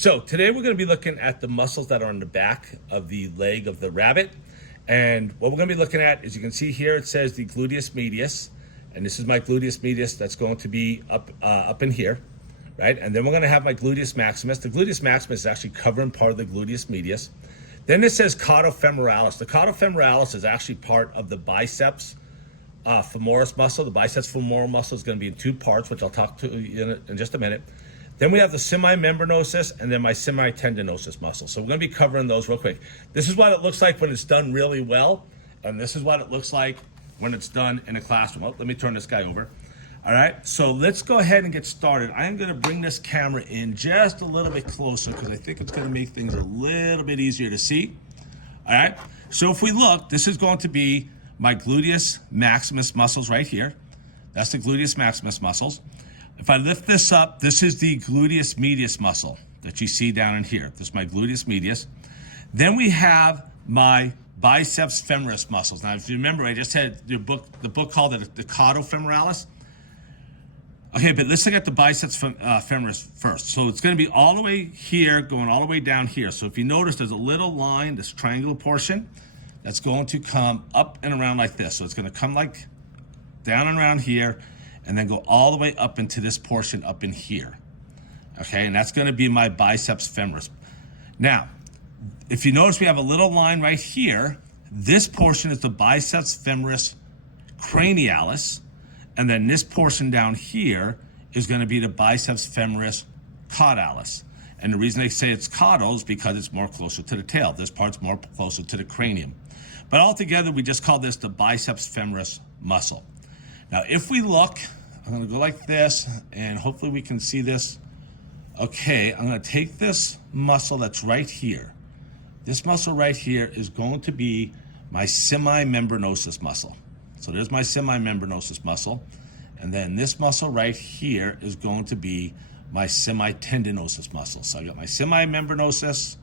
So today we're going to be looking at the muscles that are on the back of the leg of the rabbit. And what we're going to be looking at is, you can see here it says the Gluteus Medius. And this is my Gluteus Medius that's going to be up in here, right? And then we're going to have my Gluteus Maximus. The Gluteus Maximus is actually covering part of the Gluteus Medius. Then it says Cauda femoralis. The Cauda femoralis is actually part of the Biceps Femoris muscle. The biceps femoral muscle is going to be in two parts, which I'll talk to you in just a minute. Then we have the semimembranosus and then my semitendinosus muscle. So we're going to be covering those real quick. This is what it looks like when it's done really well, and this is what it looks like when it's done in a classroom. Oh, let me turn this guy over. All right, so let's go ahead and get started. I am going to bring this camera in just a little bit closer because I think it's going to make things a little bit easier to see. All right, so if we look, this is going to be my Gluteus Maximus muscles right here. That's the Gluteus Maximus muscles. If I lift this up, this is the Gluteus Medius muscle that you see down in here. This is my Gluteus Medius. Then we have my Biceps Femoris muscles. Now, if you remember, I just had the book called it the Cauda femoralis. Okay, but let's look at the Biceps Femoris first. So it's going to be all the way here, going all the way down here. So if you notice, there's a little line, this triangular portion, that's going to come up and around like this. So it's going to come like down and around here, and then go all the way up into this portion up in here. Okay, and that's going to be my Biceps Femoris. Now, if you notice, we have a little line right here. This portion is the Biceps Femoris cranialis, and then this portion down here is going to be the Biceps Femoris caudalis. And the reason they say it's caudal is because it's more closer to the tail. This part's more closer to the cranium. But altogether, we just call this the Biceps Femoris muscle. Now, if we look, I'm going to go like this, and hopefully we can see this. Okay, I'm going to take this muscle that's right here. This muscle right here is going to be my semimembranosus muscle. So there's my semimembranosus muscle. And then this muscle right here is going to be my semitendinosus muscle. So I got my semimembranosus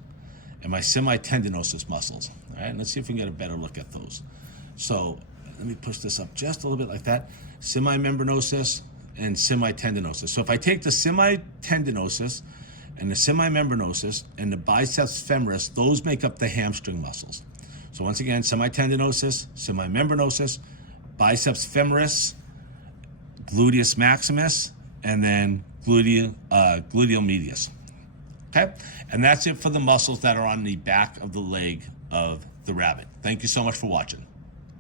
and my semitendinosus muscles. All right, let's see if we can get a better look at those. So let me push this up just a little bit like that. Semimembranosus and semitendinosus. So if I take the semitendinosus and the semimembranosus and the biceps femoris, those make up the hamstring muscles. So once again, semitendinosus, semimembranosus, biceps femoris, Gluteus Maximus, and then gluteal medius. Okay, and that's it for the muscles that are on the back of the leg of the rabbit. Thank you so much for watching.